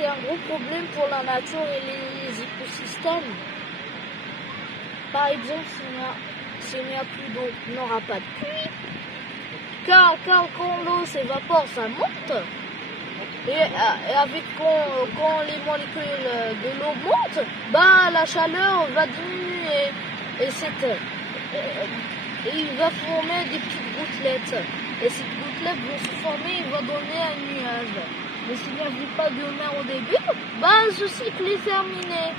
c'est un gros problème pour la nature et les écosystèmes. Par exemple, s'il n'y a plus d'eau, il n'y aura pas de pluie. Car quand l'eau s'évapore, ça monte. Et avec quand les molécules de l'eau montent, la chaleur va diminuer. Et il va former des petites gouttelettes. Et ces gouttelettes vont se former et vont donner un nuage. Mais s'il n'y avait pas de mer au début, ce cycle est terminé.